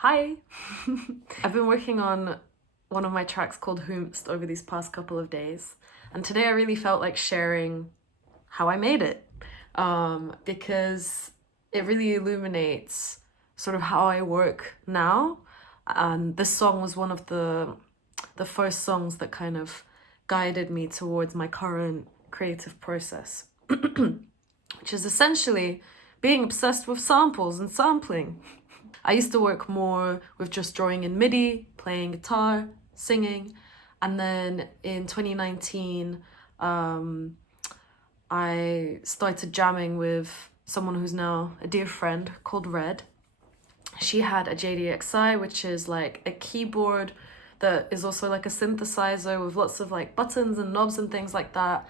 Hi! I've been working on one of my tracks called Whomst over these past couple of days, and today I really felt like sharing how I made it, because it really illuminates sort of how I work now. And this song was one of the first songs that kind of guided me towards my current creative process, which is essentially being obsessed with samples and sampling. I used to work more with just drawing in MIDI, playing guitar, singing, and then in 2019, I started jamming with someone who's now a dear friend called Red. She had a JDXI, which is like a keyboard that is also like a synthesizer with lots of like buttons and knobs and things like that.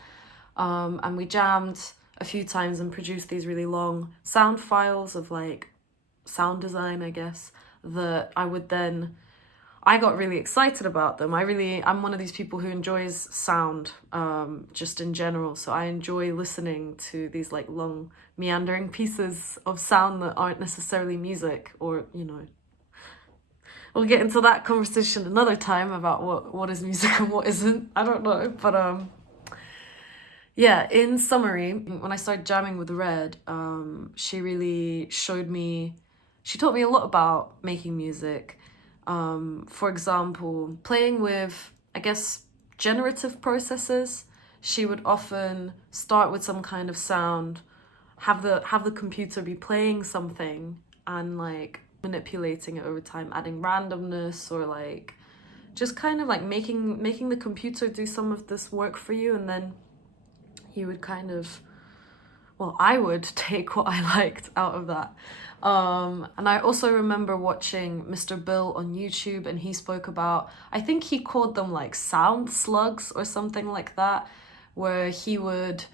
And we jammed a few times and produced these really long sound files of like sound design, I guess, that I got really excited about them. I'm one of these people who enjoys sound, just in general. So I enjoy listening to these like long meandering pieces of sound that aren't necessarily music, or, we'll get into that conversation another time about what is music and what isn't. I don't know. But yeah, in summary, when I started jamming with Red, she really she taught me a lot about making music. For example, playing with, I guess, generative processes. She would often start with some kind of sound, have the computer be playing something and like manipulating it over time, adding randomness or like just kind of like making the computer do some of this work for you, and then you would kind of, well, I would take what I liked out of that. And I also remember watching Mr. Bill on YouTube, and he spoke about, I think he called them like sound slugs or something like that, where he would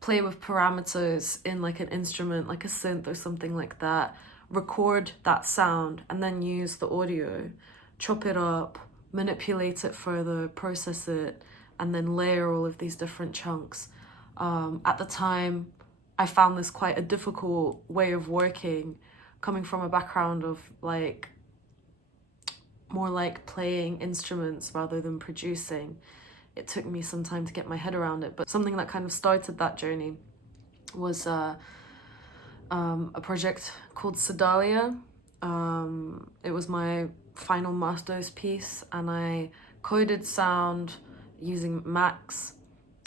play with parameters in like an instrument, like a synth or something like that, record that sound, and then use the audio, chop it up, manipulate it further, process it, and then layer all of these different chunks. At the time, I found this quite a difficult way of working, coming from a background of like more like playing instruments rather than producing. It took me some time to get my head around it, but something that kind of started that journey was a project called Sedalia. It was my final master's piece, and I coded sound using Max.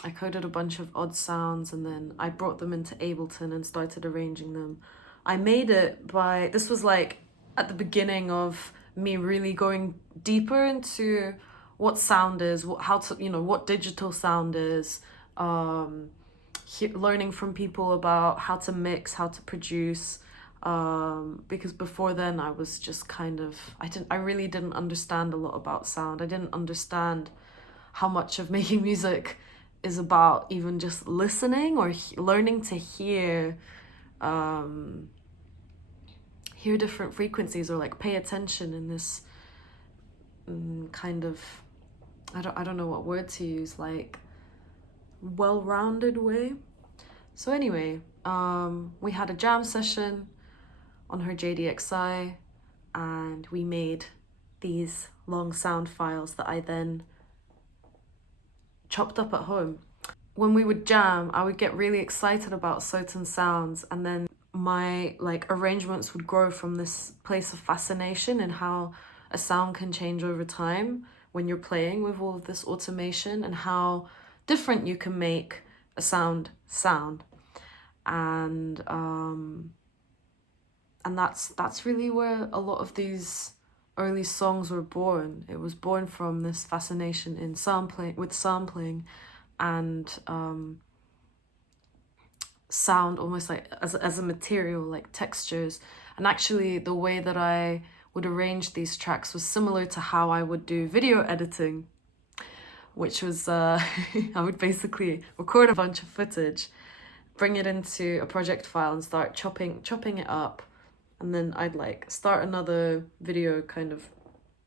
I coded a bunch of odd sounds, and then I brought them into Ableton and started arranging them. I made it this was like at the beginning of me really going deeper into what sound is, what digital sound is, learning from people about how to mix, how to produce, because before then I was just I really didn't understand a lot about sound. I didn't understand how much of making music is about even just listening or learning to hear different frequencies, or like pay attention in this kind of, I don't know what word to use, like well-rounded way. So anyway, we had a jam session on her JDXI, and we made these long sound files that I then chopped up at home. When we would jam, I would get really excited about certain sounds, and then my like arrangements would grow from this place of fascination in how a sound can change over time when you're playing with all of this automation, and how different you can make a sound. And that's really where a lot of these early songs were born. It was born from this fascination in sampling and sound, almost like as a material, like textures. And actually the way that I would arrange these tracks was similar to how I would do video editing, which was I would basically record a bunch of footage, bring it into a project file and start chopping it up, and then I'd like start another video kind of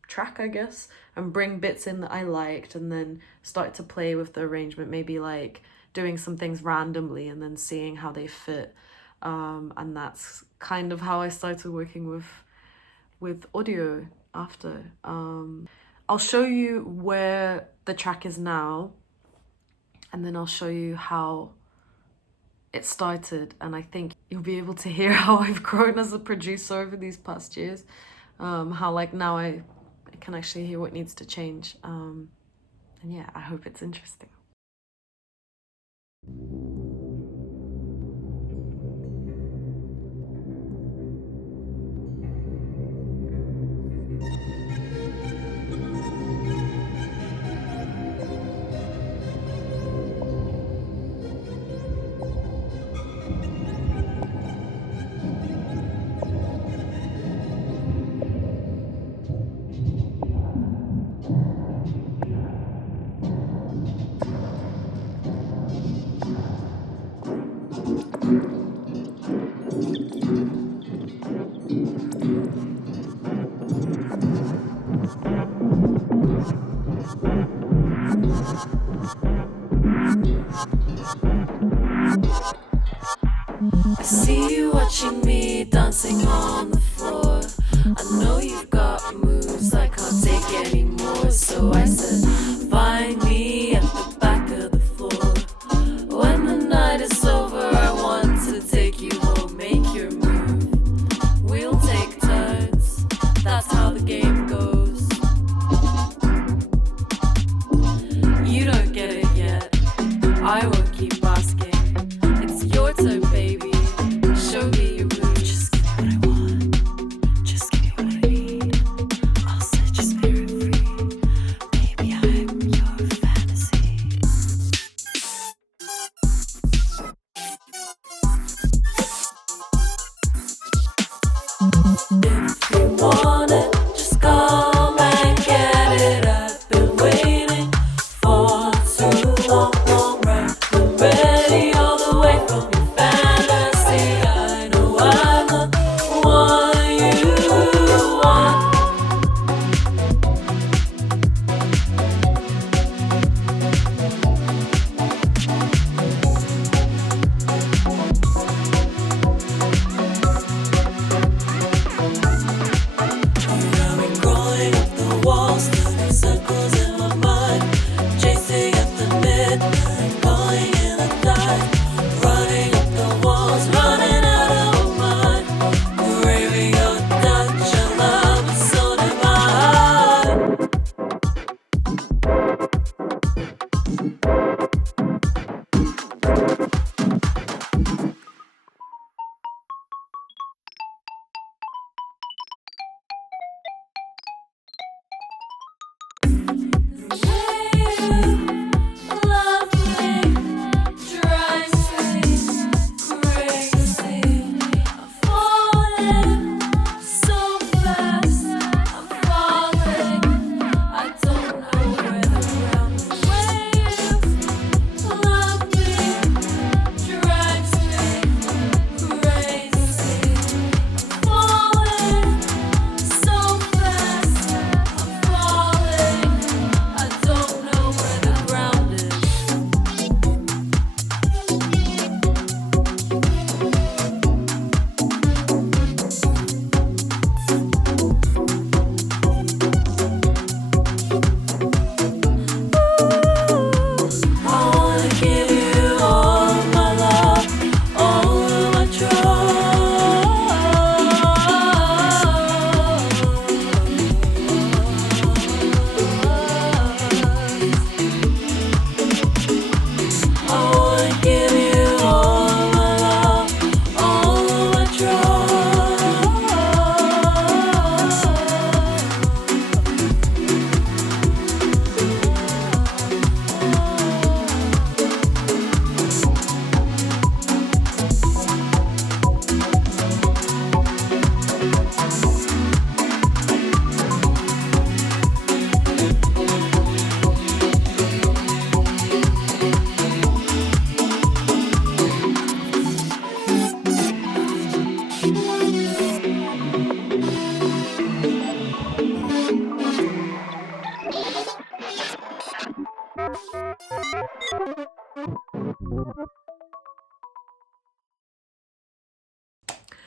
track, I guess, and bring bits in that I liked, and then start to play with the arrangement, maybe like doing some things randomly and then seeing how they fit. And that's kind of how I started working with with audio after. I'll show you where the track is now, and then I'll show you how it started, and I think you'll be able to hear how I've grown as a producer over these past years. How like now I can actually hear what needs to change. And yeah, I hope it's interesting. I see you watching me dancing on the floor. I know you've got moves I can't take anymore. So I said, find me at the back of the floor. When the night is over, I want to take you home. Make your move. We'll take turns. That's how the game goes. You don't get it yet. I won't keep asking. It's your turn, baby. Show me your move. Just give me what I want. Just give me what I need. I'll set your spirit free. Baby,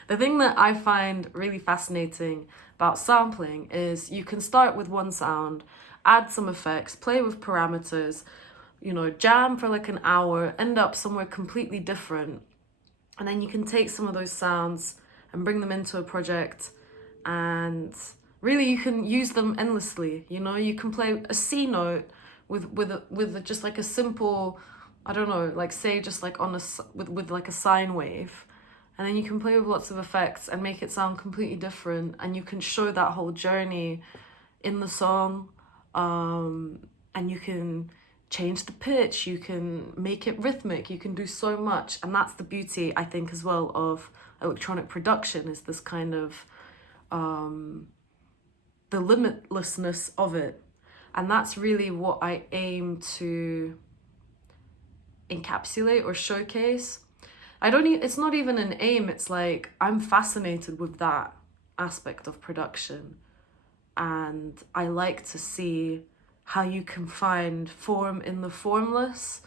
The thing that I find really fascinating about sampling is you can start with one sound, add some effects, play with parameters, you know, jam for like an hour, end up somewhere completely different. And then you can take some of those sounds and bring them into a project, and really you can use them endlessly. You know, you can play a C note with just like a simple, I don't know, like say just like on a with like a sine wave, and then you can play with lots of effects and make it sound completely different, and you can show that whole journey in the song. And you can change the pitch, you can make it rhythmic, you can do so much. And that's the beauty, I think, as well, of electronic production, is this kind of the limitlessness of it. And that's really what I aim to encapsulate or showcase. It's not even an aim, it's like I'm fascinated with that aspect of production, and I like to see how you can find form in the formless.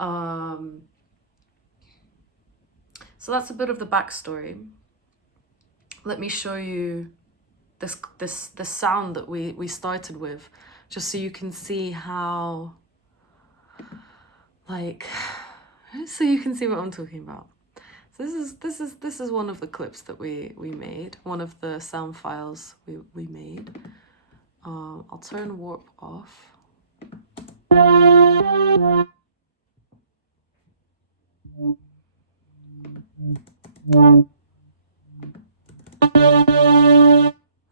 So that's a bit of the backstory. Let me show you this sound that we started with, just so you can see how, like, so you can see what I'm talking about. So this is one of the clips that we made, one of the sound files we made. I'll turn warp off.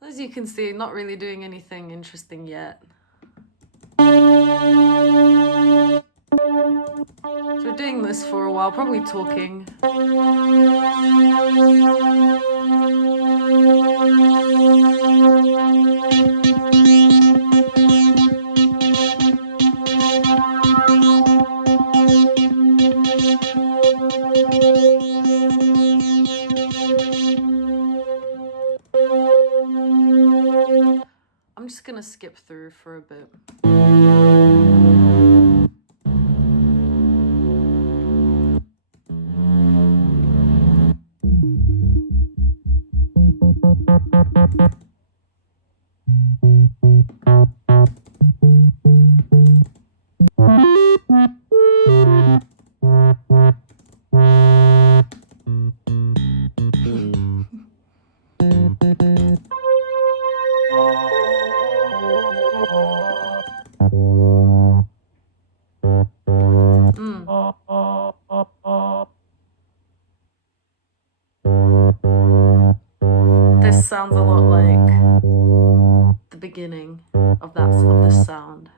As you can see, not really doing anything interesting yet. So we're doing this for a while, probably talking. I'm just gonna skip through for a bit. This sounds a lot like the beginning of this sound.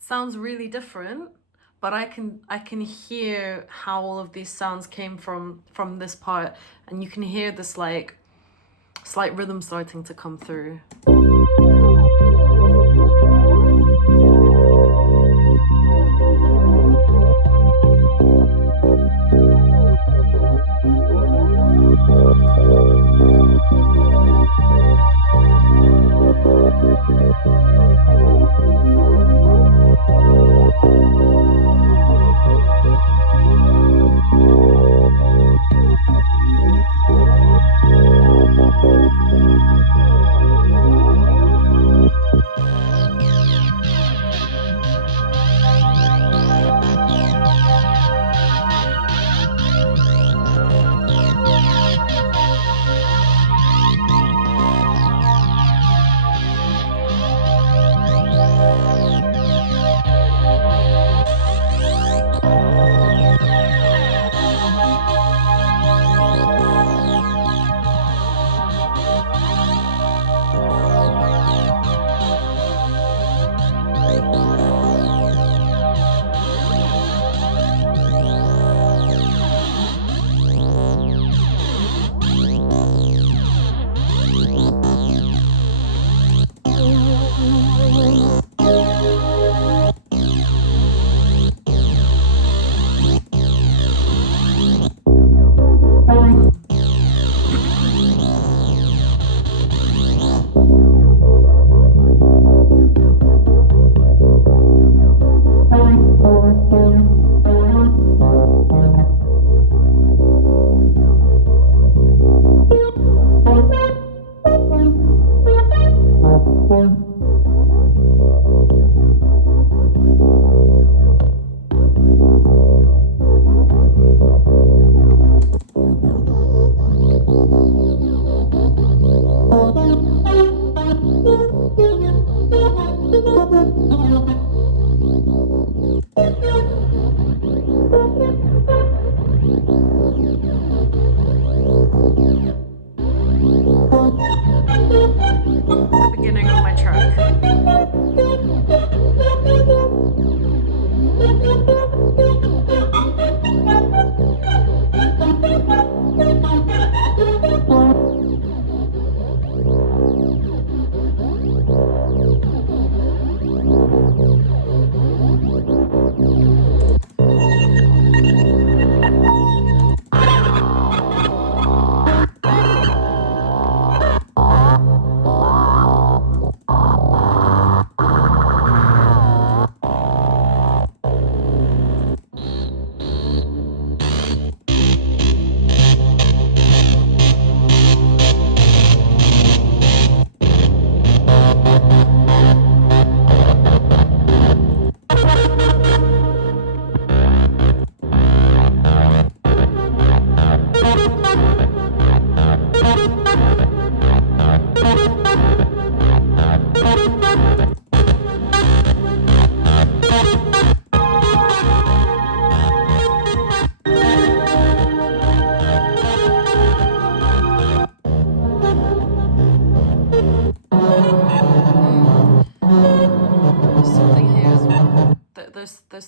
Sounds really different, but I can hear how all of these sounds came from this part, and you can hear this like slight rhythm starting to come through.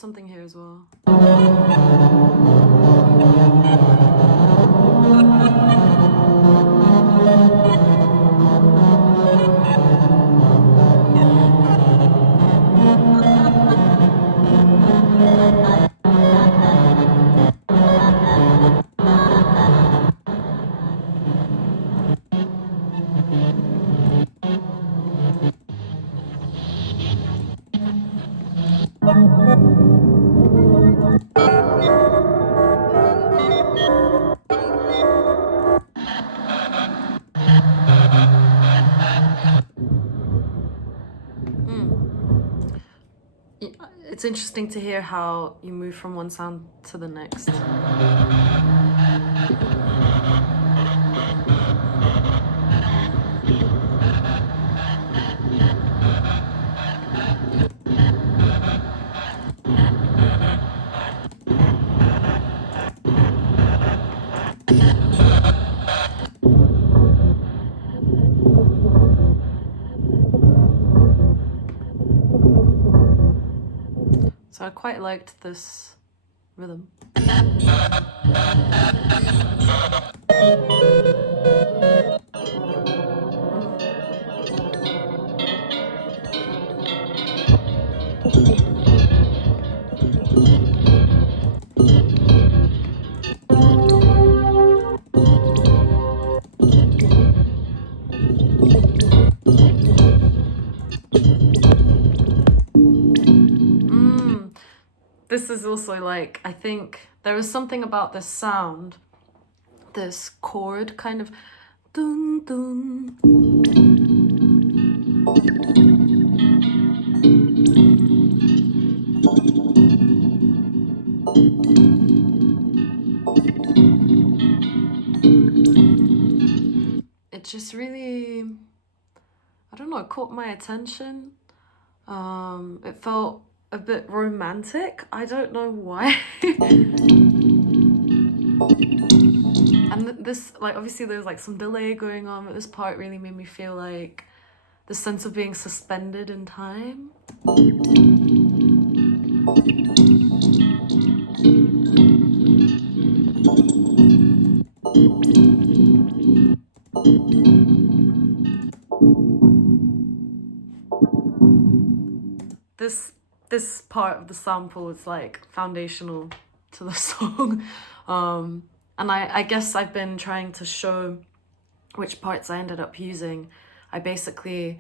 something here as well. It's interesting to hear how you move from one sound to the next. So I quite liked this rhythm. This is also like, I think there was something about this sound, this chord kind of dun dun. It just really, I don't know, it caught my attention. It felt a bit romantic. I don't know why. And this, like, obviously there's like some delay going on, but this part really made me feel like the sense of being suspended in time. This part of the sample is like foundational to the song. And I guess I've been trying to show which parts I ended up using. I basically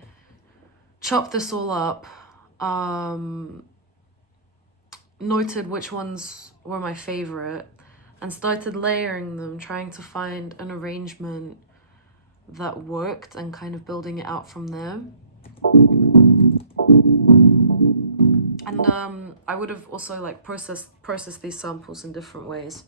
chopped this all up, noted which ones were my favorite, and started layering them, trying to find an arrangement that worked and kind of building it out from there. And I would have also like processed these samples in different ways.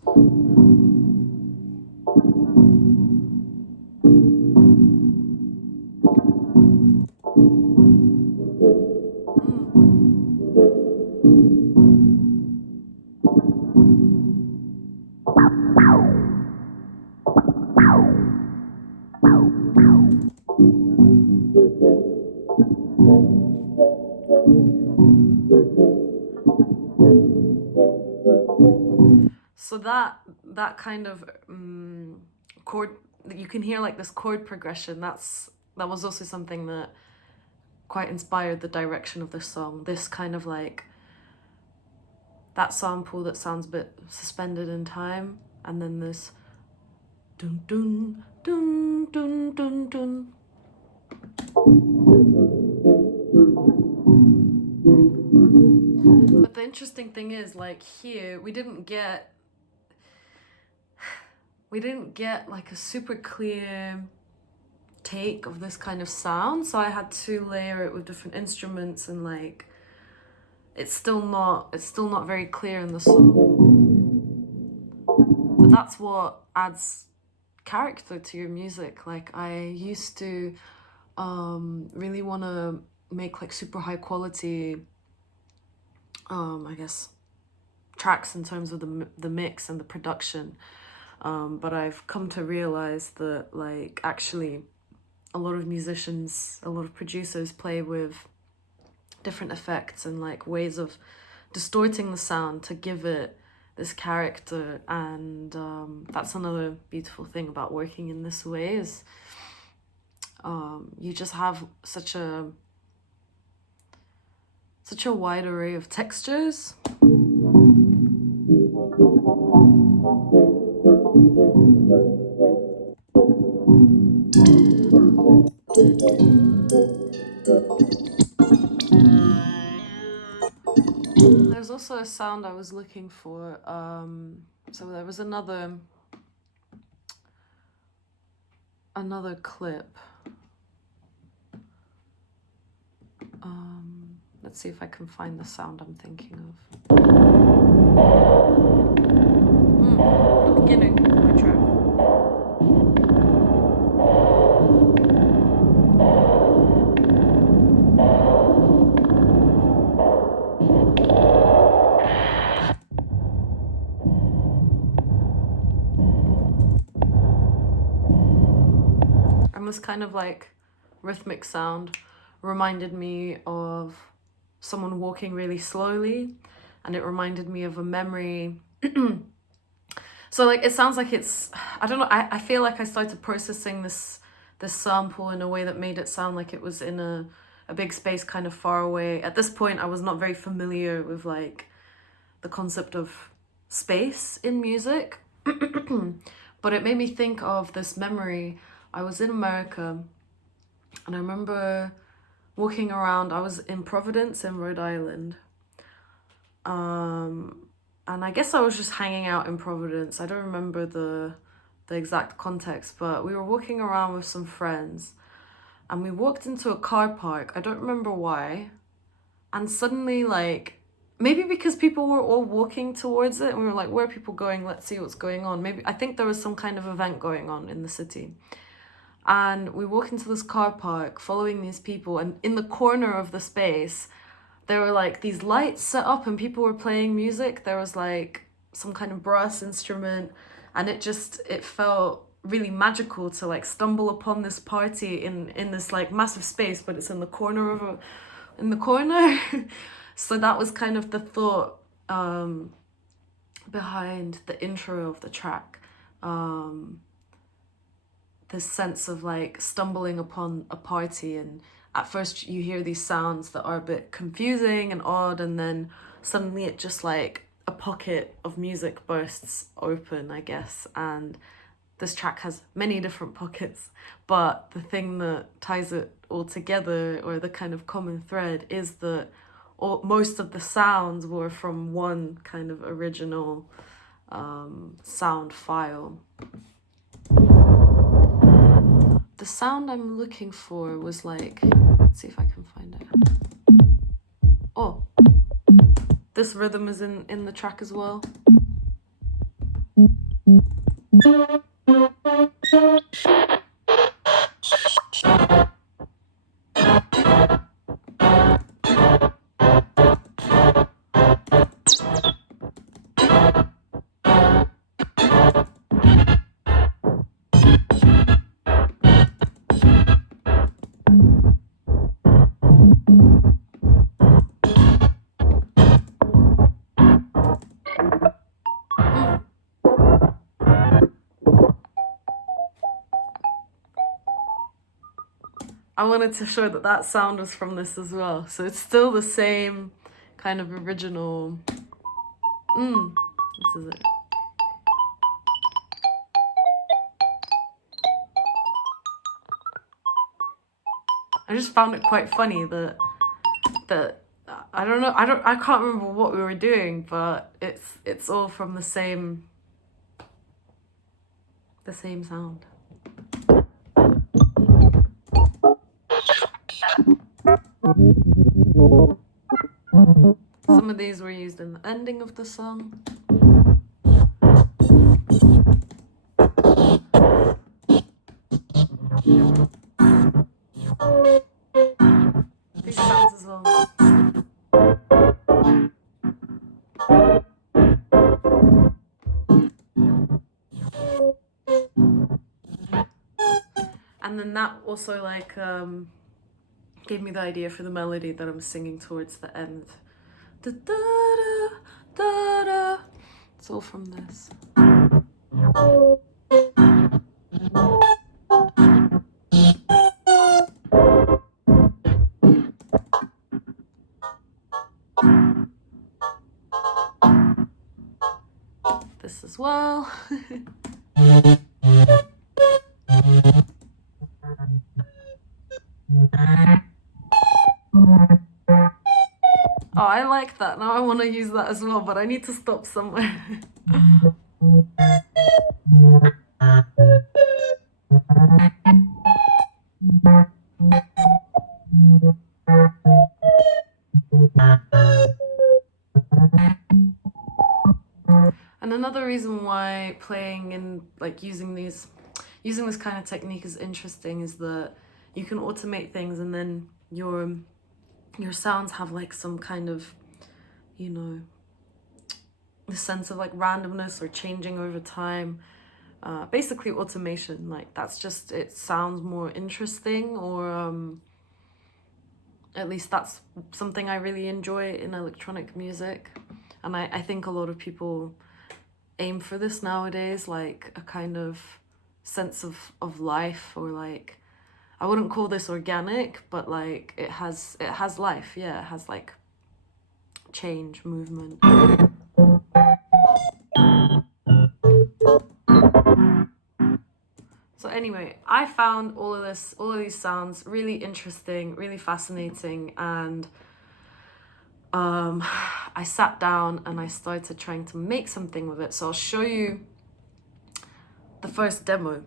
So that kind of chord, you can hear like this chord progression. That was also something that quite inspired the direction of this song. This kind of like that sample that sounds a bit suspended in time, and then this dun dun dun dun dun dun. But the interesting thing is, like, here we didn't get like a super clear take of this kind of sound, so I had to layer it with different instruments, and like it's still not very clear in the song. But that's what adds character to your music. Like, I used to really want to make like super high quality I guess tracks in terms of the mix and the production, but I've come to realize that like actually a lot of musicians, a lot of producers play with different effects and like ways of distorting the sound to give it this character. And that's another beautiful thing about working in this way, is you just have such a wide array of textures. There's also a sound I was looking for. So there was another clip. Let's see if I can find the sound I'm thinking of. The beginning of my track. And this kind of like rhythmic sound reminded me of someone walking really slowly, and it reminded me of a memory. So like it sounds like it's, I don't know, I feel like I started processing this sample in a way that made it sound like it was in a big space kind of far away. At this point I was not very familiar with like the concept of space in music. But it made me think of this memory. I was in America and I remember walking around. I was in Providence in Rhode Island. And I guess I was just hanging out in Providence. I don't remember the exact context, but we were walking around with some friends and we walked into a car park. I don't remember why. And suddenly, like, maybe because people were all walking towards it and we were like, where are people going? Let's see what's going on. Maybe, I think there was some kind of event going on in the city. And we walk into this car park following these people, and in the corner of the space there were like these lights set up and people were playing music. There was like some kind of brass instrument, and it felt really magical to like stumble upon this party in this like massive space, but it's in the corner. So that was kind of the thought behind the intro of the track. This sense of like stumbling upon a party, and at first you hear these sounds that are a bit confusing and odd, and then suddenly it just like a pocket of music bursts open, I guess. And this track has many different pockets, but the thing that ties it all together, or the kind of common thread, is that most of the sounds were from one kind of original sound file. The sound I'm looking for was like, let's see if I can find it. Oh, this rhythm is in the track as well. I wanted to show that sound was from this as well. So it's still the same kind of original. This is it. I just found it quite funny that I don't know, I can't remember what we were doing, but it's all from the same sound. Some of these were used in the ending of the song. These sounds as well. And then that also like gave me the idea for the melody that I'm singing towards the end. Da, da, da, da, da. It's all from this. This as well. Oh, I like that. Now I want to use that as well, but I need to stop somewhere. And another reason why playing and like using this kind of technique is interesting is that you can automate things, and then your sounds have like some kind of, you know, the sense of like randomness or changing over time. Basically automation, like that's just, it sounds more interesting, or at least that's something I really enjoy in electronic music. And I think a lot of people aim for this nowadays, like a kind of sense of life, or like, I wouldn't call this organic, but like it has life. Yeah, it has like change, movement. So anyway, I found all of these sounds really interesting, really fascinating, and I sat down and I started trying to make something with it. So I'll show you the first demo.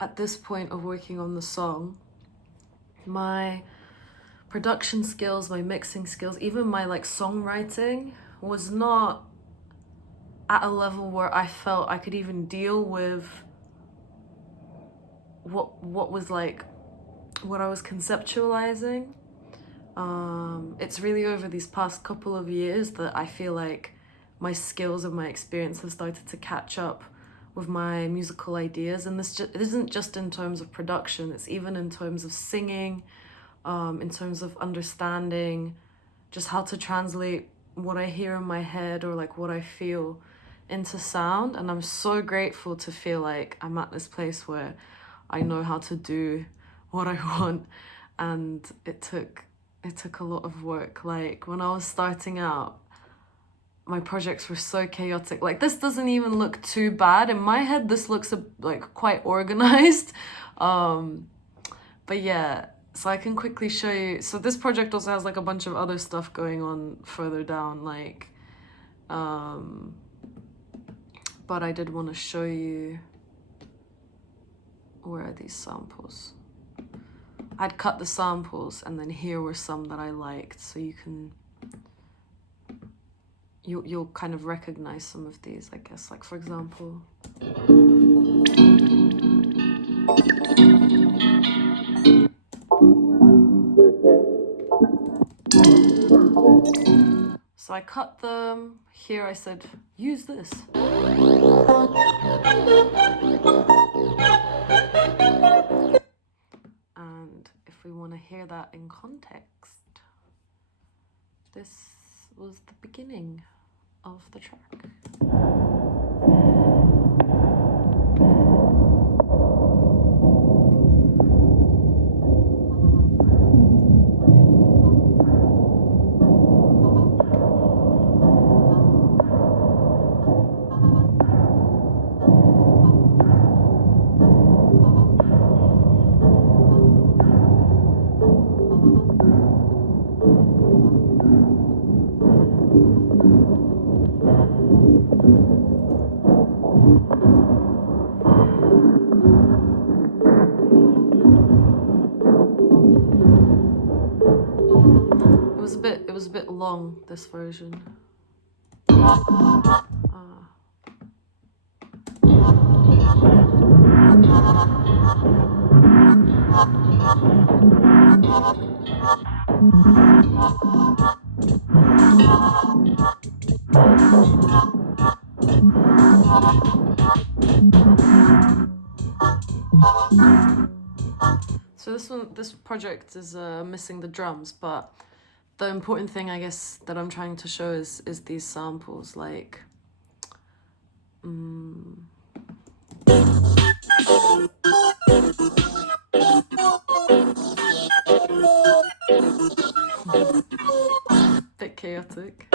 At this point of working on the song, my production skills, my mixing skills, even my like songwriting was not at a level where I felt I could even deal with what was like what I was conceptualizing. It's really over these past couple of years that I feel like my skills and my experience have started to catch up with my musical ideas, and this it isn't just in terms of production, it's even in terms of singing, in terms of understanding just how to translate what I hear in my head or like what I feel into sound. And I'm so grateful to feel like I'm at this place where I know how to do what I want. And it took a lot of work. Like when I was starting out, my projects were so chaotic. Like this doesn't even look too bad in my head. This looks like quite organized. But yeah, so I can quickly show you. So this project also has like a bunch of other stuff going on further down, like but I did want to show you, where are these samples? I'd cut the samples and then here were some that I liked, so you'll kind of recognize some of these, I guess. Like for example, so I cut them. Here I said, use this. And if we want to hear that in context, this was the beginning of the track. It was a bit long, this version. So this project is missing the drums, but the important thing, I guess, that I'm trying to show is these samples, like bit chaotic.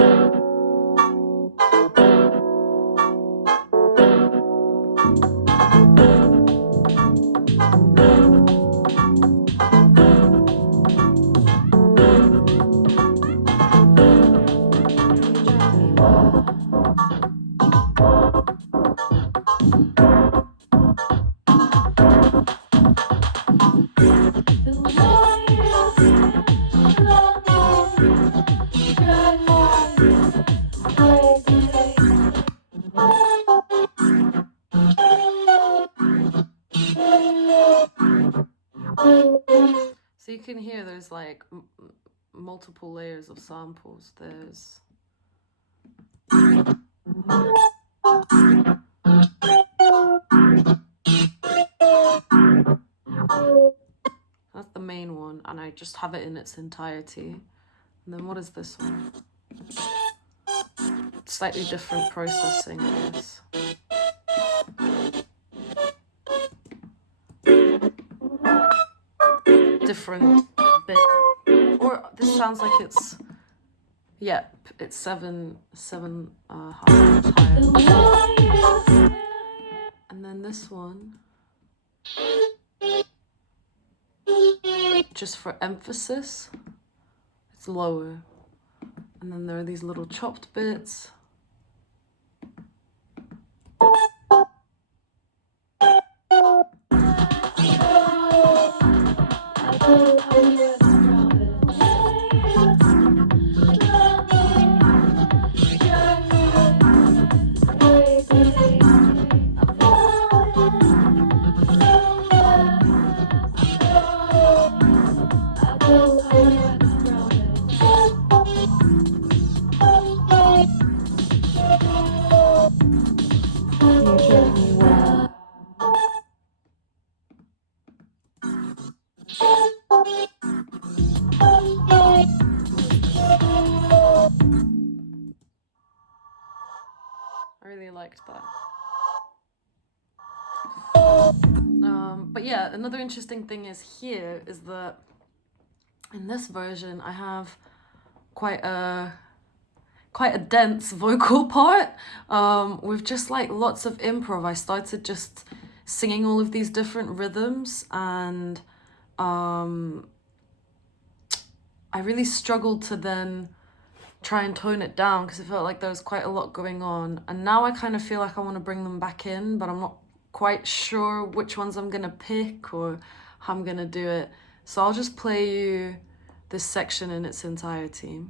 So you can hear there's like multiple layers of samples. There's that's the main one, and I just have it in its entirety. And then what is this one? Slightly different processing, I guess. different bit. Or this sounds like it's, yep, it's seven half notes higher. And then this one, just for emphasis, it's lower. And then there are these little chopped bits. I really liked that. But yeah, another interesting thing is here is that in this version I have quite a dense vocal part with just like lots of improv. I started just singing all of these different rhythms, and I really struggled to then try and tone it down because it felt like there was quite a lot going on. And now I kind of feel like I want to bring them back in, but I'm not quite sure which ones I'm gonna pick or how I'm gonna do it. So I'll just play you this section in its entirety.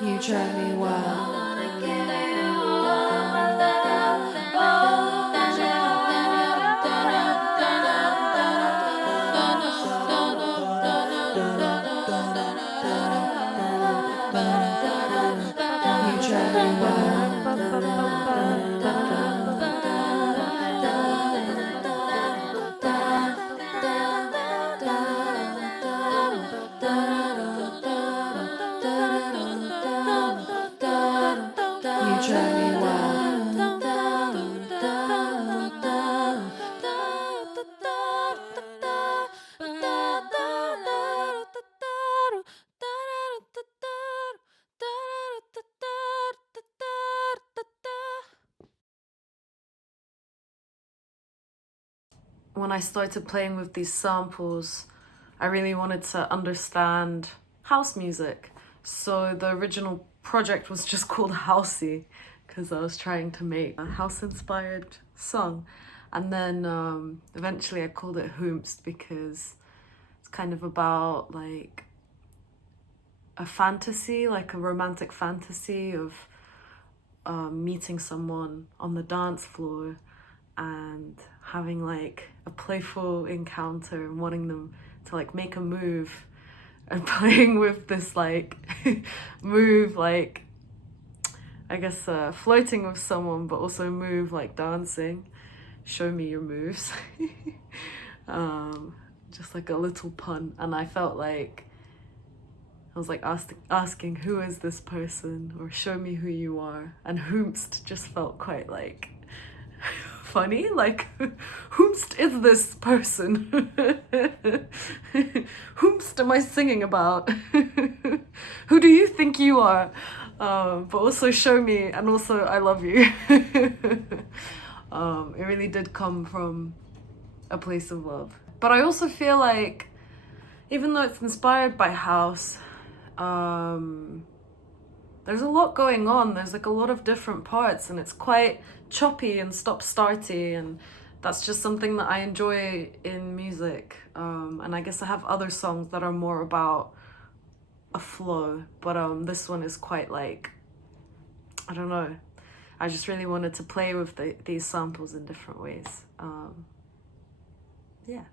You drive me wild. When I started playing with these samples, I really wanted to understand house music. So the original project was just called Housey because I was trying to make a house-inspired song. And then eventually I called it Whomst because it's kind of about like a fantasy, like a romantic fantasy of meeting someone on the dance floor and having like a playful encounter and wanting them to like make a move and playing with this like move, like I guess floating with someone, but also move like dancing. Show me your moves. Just like a little pun, and I felt like I was like asking who is this person, or show me who you are, and Whomst just felt quite like funny, like Whomst is this person? Whomst am I singing about? Who do you think you are? But also show me, and also I love you. It really did come from a place of love. But I also feel like, even though it's inspired by house, there's a lot going on. There's like a lot of different parts, and it's quite choppy and stop-starty, and that's just something that I enjoy in music. And I guess I have other songs that are more about a flow, but this one is quite like, I don't know. I just really wanted to play with these samples in different ways. Yeah.